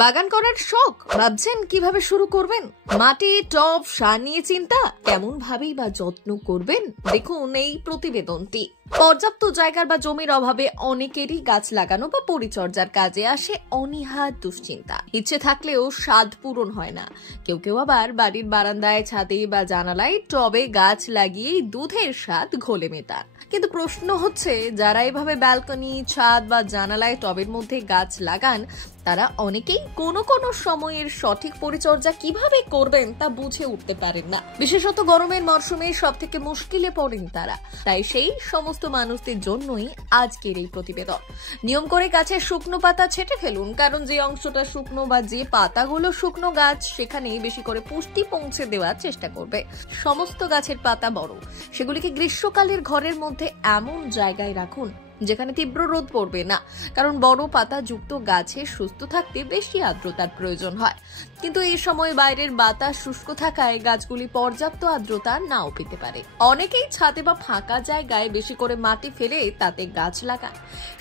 বাগান করার শখ ভাবছেন কিভাবে শুরু করবেন? মাটি, টব, সার নিয়ে চিন্তা? কেমন ভাবেই বা যত্ন করবেন? দেখুন এই প্রতিবেদনটি। পর্যাপ্ত জায়গার বা জমির অভাবে অনেকেরই গাছ লাগানো বা পরিচর্যার কাজে আসে অনীহা, দুশ্চিন্তা। ইচ্ছে থাকলেও স্বাদ পূরণ হয় না। কেউ কেউ আবার বাড়ির বারান্দায়, ছাদে বা জানালায় টবে গাছ লাগিয়েই দুধের স্বাদ ঘোলে মেটান। কিন্তু প্রশ্ন হচ্ছে, যারা এভাবে ব্যালকনি, ছাদ বা জানালায় টবের মধ্যে গাছ লাগান, তারা অনেকেই কোনো সময়ের সঠিক পরিচর্যা কিভাবে করবেন তা বুঝে উঠতে পারেন না। বিশেষত গরমের মরশুমে সব থেকে মুশকিলে পড়েন তারা। তাই সেই সমস্ত মানুষদের জন্যই আজকের এই প্রতিবেদন। নিয়ম করে গাছের শুকনো পাতা ছেঁটে ফেলুন, কারণ যে অংশটা শুকনো বা যে পাতাগুলো শুকনো গাছ সেখানে বেশি করে পুষ্টি পৌঁছে দেওয়ার চেষ্টা করবে। সমস্ত গাছের পাতা বড়, সেগুলিকে গ্রীষ্মকালের ঘরের মধ্যে এমন জায়গায় রাখুন যেখানে তীব্র রোদ পড়বে না, কারণ বড় পাতা যুক্ত গাছে সুস্থ থাকতে বেশি আর্দ্রতার প্রয়োজন হয়। কিন্তু এই সময় বাইরের বাতাস শুষ্ক থাকায় গাছগুলি পর্যাপ্ত আর্দ্রতা নাও পেতে পারে। অনেকেই ছাদে বা ফাঁকা জায়গায় বেশি করে মাটি ফেলে তাতে গাছ লাগান।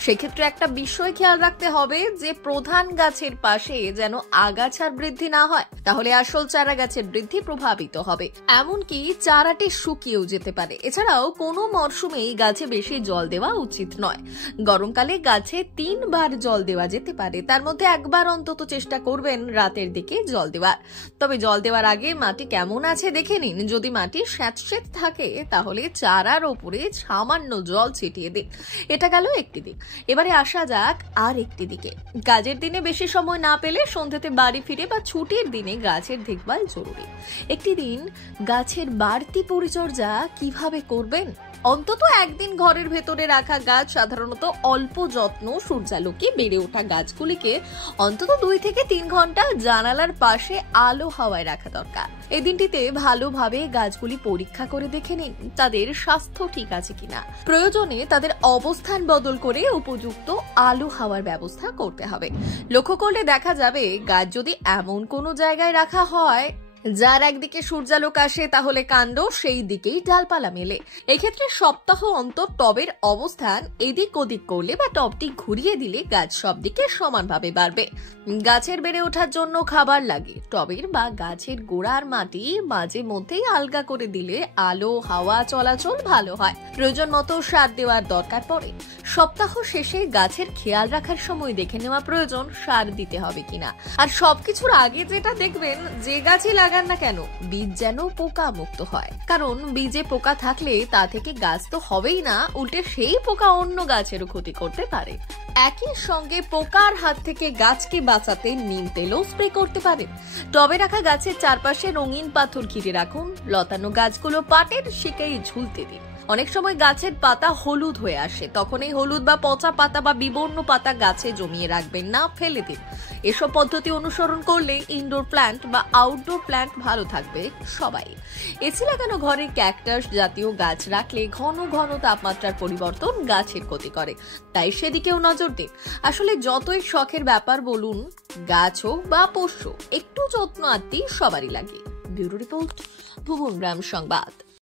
সেক্ষেত্রে একটা বিষয় খেয়াল রাখতে হবে যে প্রধান গাছের পাশে যেন আগাছার বৃদ্ধি না হয়, তাহলে আসল চারা গাছের বৃদ্ধি প্রভাবিত হবে, এমনকি চারাটি শুকিয়েও যেতে পারে। এছাড়াও কোনো মরশুমেই গাছে বেশি জল দেওয়া উচিত নয়। গরমকালে গাছে 3 বার জল দেওয়া যেতে পারে, তার মধ্যে একবার অন্তত চেষ্টা করবেন রাতের দিকে জল দেওয়ার। তবে জল দেওয়ার আগে মাটি কেমন আছে দেখে নিন। যদি মাটি স্যাঁতসেঁত থাকে তাহলে চারার ওপরে সামান্য জল ছিটিয়ে দিন। এটা গেল একটি দিক। এবারে আসা যাক আর একটি দিকে। কাজের দিনে বেশি সময় না পেলে সন্ধ্যাতে বাড়ি ফিরে বা ছুটির দিনে গাছের দেখভাল জরুরি। একটি দিন গাছের বাড়তি পরিচর্যা কিভাবে করবেন? অন্তত একদিন ঘরের ভেতরে রাখা গাছ, সাধারণত অল্প যত্ন সূর্যালোকে বেড়ে ওঠা গাছগুলিকে অন্তত 2 থেকে 3 ঘন্টা জানালার পাশে আলো হাওয়ায় রাখা দরকার। এই দিনটিতে ভালোভাবে গাছগুলি পরীক্ষা করে দেখে নিন তাদের স্বাস্থ্য ঠিক আছে কিনা। প্রয়োজনে তাদের অবস্থান বদল করে উপযুক্ত আলো হাওয়ার ব্যবস্থা করতে হবে। লক্ষ্য করলে দেখা যাবে গাছ যদি এমন কোনো জায়গায় রাখা হয় যার একদিকে সূর্যালোক আসে, তাহলে কাণ্ড সেই দিকেই ডালপালা মেলে। এক্ষেত্রে সপ্তাহ অন্তর টবের অবস্থান এদিক ওদিক করলে বা টবটি ঘুরিয়ে দিলে গাছ সব দিকে সমানভাবে বাড়বে। গাছের বেড়ে ওঠার জন্য খাবার লাগে। টবের বা গাছের গোড়ার মাটি মাঝে মধ্যেই আলগা করে দিলে আলো হাওয়া চলাচল ভালো হয়। প্রয়োজন মতো সার দেওয়ার দরকার পড়ে। সপ্তাহ শেষে গাছের খেয়াল রাখার সময় দেখে নেওয়া প্রয়োজন সার দিতে হবে কিনা। আর সবকিছুর আগে যেটা দেখবেন, যে গাছই লাগান না কেন বীজ যেন পোকা মুক্ত হয়, কারণ বীজে পোকা থাকলে তা থেকে গাছ তো হবেই না, উল্টে সেই পোকা অন্য গাছেরও ক্ষতি করতে পারে। একই সঙ্গে পোকার হাত থেকে গাছকে বাঁচাতে নিম তেলও স্প্রে করতে পারেন। টবে রাখা গাছের চারপাশে রঙিন পাথর ঘিরে রাখুন। লতানো গাছগুলো পাটের শিকেই ঝুলতে দিন। অনেক সময় গাছের পাতা হলুদ হয়ে আসে, তখন এই হলুদ বা পচা পাতা বা বিবর্ণ পাতা গাছে জমিয়ে রাখবেন না, ফেলে দিন। এসব পদ্ধতি অনুসরণ করলে ইনডোর প্ল্যান্ট বা আউটডোর প্ল্যান্ট ভালো থাকবে সবাই। এসি লাগানো ঘরে ক্যাকটাস জাতীয় গাছ রাখলে ঘন তাপমাত্রার পরিবর্তন গাছের ক্ষতি করে, তাই সেদিকেও নজর দিন। আসলে যতই শখের ব্যাপার বলুন, গাছ হোক বা পোষ্য, একটু যত্ন আত্মি সবারই লাগে। ব্যুরো রিপোর্ট, ভুবন গ্রাম সংবাদ।